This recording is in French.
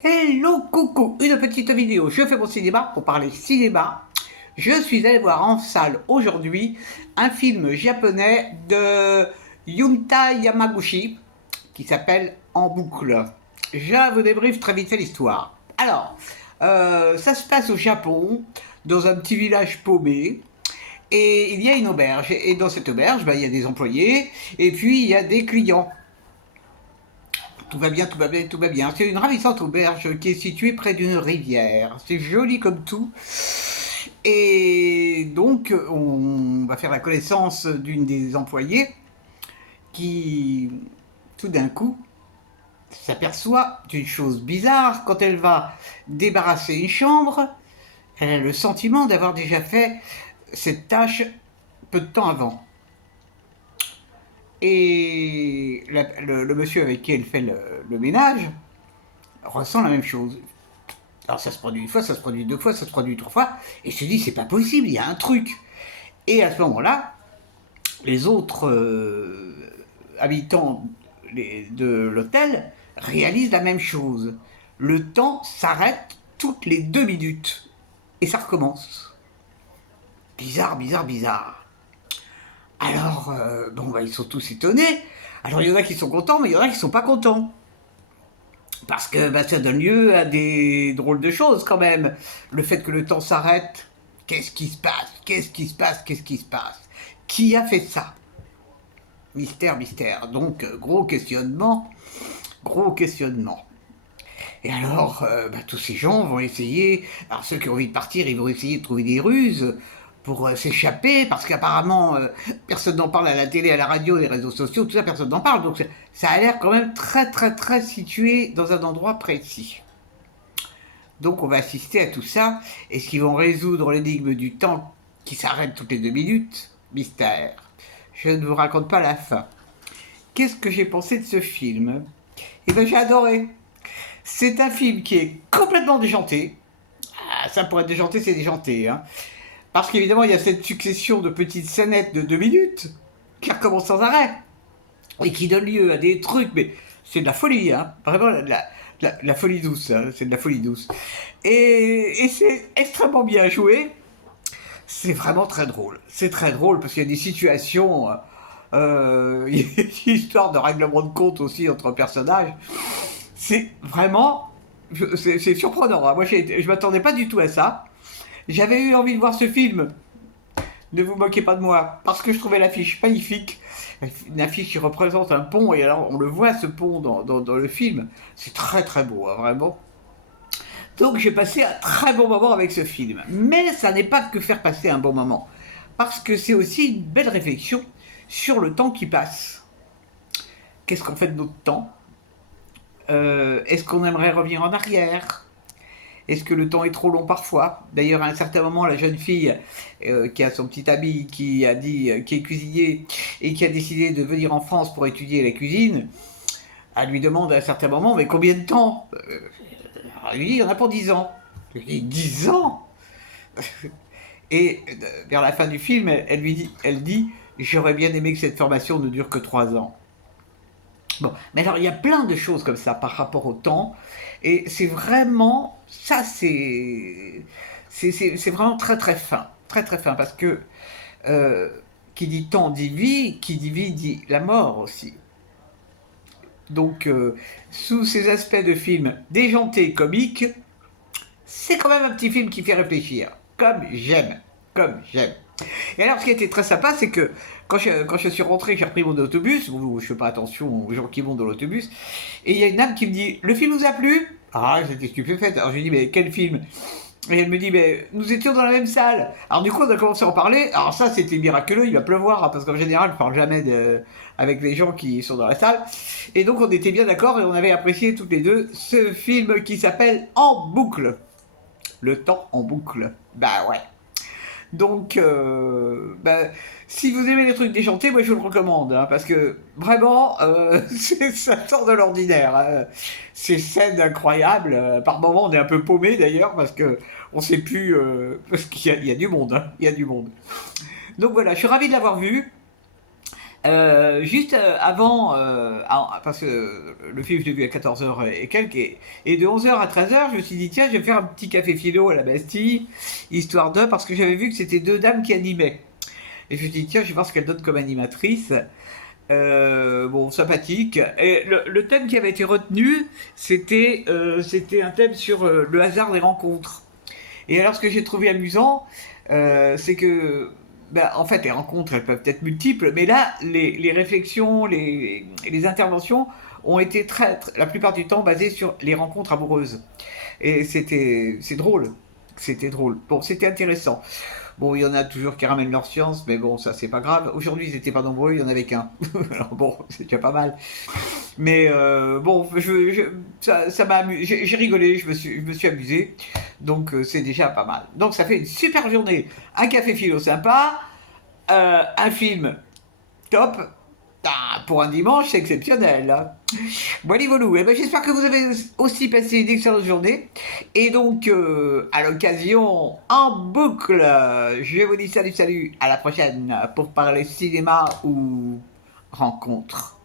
Hello, coucou, une petite vidéo, je fais mon cinéma pour parler cinéma. Je suis allé voir en salle aujourd'hui un film japonais de Yunta Yamaguchi qui s'appelle En boucle. Je vous débriefe très vite fait l'histoire. Alors, ça se passe au Japon, dans un petit village paumé, et il y a une auberge. Et dans cette auberge, il y a des employés, et puis il y a des clients. Tout va bien, tout va bien, tout va bien. C'est une ravissante auberge qui est située près d'une rivière. C'est joli comme tout. Et donc, on va faire la connaissance d'une des employées qui, tout d'un coup, s'aperçoit d'une chose bizarre. Quand elle va débarrasser une chambre, elle a le sentiment d'avoir déjà fait cette tâche peu de temps avant. Et le monsieur avec qui elle fait le ménage ressent la même chose. Alors ça se produit une fois, ça se produit deux fois, ça se produit trois fois, et se dit c'est pas possible, il y a un truc. Et à ce moment-là, les autres habitants de l'hôtel réalisent la même chose. Le temps s'arrête toutes les 2 minutes et ça recommence. Bizarre, bizarre, bizarre. Alors, ils sont tous étonnés. Alors il y en a qui sont contents, mais il y en a qui sont pas contents. Parce que ça donne lieu à des drôles de choses quand même. Le fait que le temps s'arrête, qu'est-ce qui se passe? Qu'est-ce qui se passe? Qu'est-ce qui se passe? Qui a fait ça? Mystère, mystère. Donc, gros questionnement, gros questionnement. Et alors, tous ces gens vont essayer, alors ceux qui ont envie de partir, ils vont essayer de trouver des ruses pour s'échapper, parce qu'apparemment, personne n'en parle à la télé, à la radio, les réseaux sociaux, tout ça, personne n'en parle. Donc ça a l'air quand même très, très, très situé dans un endroit précis. Donc on va assister à tout ça. Est-ce qu'ils vont résoudre l'énigme du temps qui s'arrête toutes les 2 minutes? Mystère. Je ne vous raconte pas la fin. Qu'est-ce que j'ai pensé de ce film? Eh bien j'ai adoré. C'est un film qui est complètement déjanté. Ah, ça pour être déjanté, c'est déjanté. Hein. Parce qu'évidemment, il y a cette succession de petites scénettes de 2 minutes qui recommence sans arrêt et qui donne lieu à des trucs, mais c'est de la folie, hein. Vraiment la folie douce, hein. C'est de la folie douce. Et c'est extrêmement bien joué. C'est vraiment très drôle. C'est très drôle parce qu'il y a des situations. Il y a une histoire de règlement de compte aussi entre personnages. C'est vraiment. C'est surprenant. Hein. Moi, je m'attendais pas du tout à ça. J'avais eu envie de voir ce film. Ne vous moquez pas de moi. Parce que je trouvais l'affiche magnifique. Une affiche qui représente un pont. Et alors, on le voit, ce pont, dans le film. C'est très, très beau, hein, vraiment. Donc, j'ai passé un très bon moment avec ce film. Mais ça n'est pas que faire passer un bon moment. Parce que c'est aussi une belle réflexion sur le temps qui passe. Qu'est-ce qu'on fait de notre temps? Est-ce qu'on aimerait revenir en arrière? Est-ce que le temps est trop long parfois? D'ailleurs, à un certain moment, la jeune fille qui a son petit ami, qui a dit, qui est cuisinier et qui a décidé de venir en France pour étudier la cuisine, elle lui demande à un certain moment, mais combien de temps? Elle lui dit, il y en a pour 10 ans. Elle lui dit, 10 ans? Et vers la fin du film, elle dit, j'aurais bien aimé que cette formation ne dure que 3 ans. Bon, mais alors il y a plein de choses comme ça par rapport au temps, et c'est vraiment, ça c'est vraiment très très fin, parce que euh, qui dit temps dit vie, qui dit vie dit la mort aussi. Donc sous ces aspects de film déjanté, comique, c'est quand même un petit film qui fait réfléchir, comme j'aime. Et alors, ce qui était très sympa, c'est que quand je suis rentré, j'ai repris mon autobus, bon, je fais pas attention aux gens qui vont dans l'autobus, et il y a une dame qui me dit, le film vous a plu? Ah, j'étais stupéfaite. Alors je lui dis, mais quel film? Et elle me dit, mais nous étions dans la même salle. Alors du coup, on a commencé à en parler. Alors ça, c'était miraculeux, il va pleuvoir, hein, parce qu'en général, je parle jamais avec les gens qui sont dans la salle. Et donc, on était bien d'accord et on avait apprécié toutes les deux ce film qui s'appelle En boucle. Le temps en boucle. Bah ouais. Donc, si vous aimez les trucs déchantés, moi je vous le recommande, hein, parce que vraiment, ça sort de l'ordinaire. Hein. Ces scènes incroyables, par moments on est un peu paumé d'ailleurs, parce que on sait plus, parce qu'il y a du monde, hein, il y a du monde. Donc voilà, je suis ravi de l'avoir vu. Juste avant, parce que le film je l'ai vu à 14 h et quelques, et de 11 h à 13 h, je me suis dit tiens, je vais faire un petit café philo à la Bastille, histoire de, parce que j'avais vu que c'était deux dames qui animaient. Et je me suis dit tiens, je vais voir ce qu'elle donne comme animatrice. Bon, sympathique. Et le thème qui avait été retenu, c'était un thème sur le hasard des rencontres. Et alors, ce que j'ai trouvé amusant, c'est que, ben, en fait, les rencontres, elles peuvent être multiples, mais là, les réflexions, les interventions ont été la plupart du temps basées sur les rencontres amoureuses. Et c'est drôle. C'était drôle. Bon, c'était intéressant. Bon, il y en a toujours qui ramènent leur science, mais bon, ça c'est pas grave. Aujourd'hui, ils n'étaient pas nombreux, il y en avait qu'un. Alors bon, c'est déjà pas mal. Mais bon, ça m'a amusé. J'ai rigolé, je me suis amusé. Donc c'est déjà pas mal. Donc ça fait une super journée. Un café philo sympa, un film top. Ah, pour un dimanche, c'est exceptionnel, hein. Voilà, volou. Eh ben, j'espère que vous avez aussi passé une excellente journée. Et donc, à l'occasion, en boucle, je vous dis salut, salut, à la prochaine pour parler cinéma ou rencontre.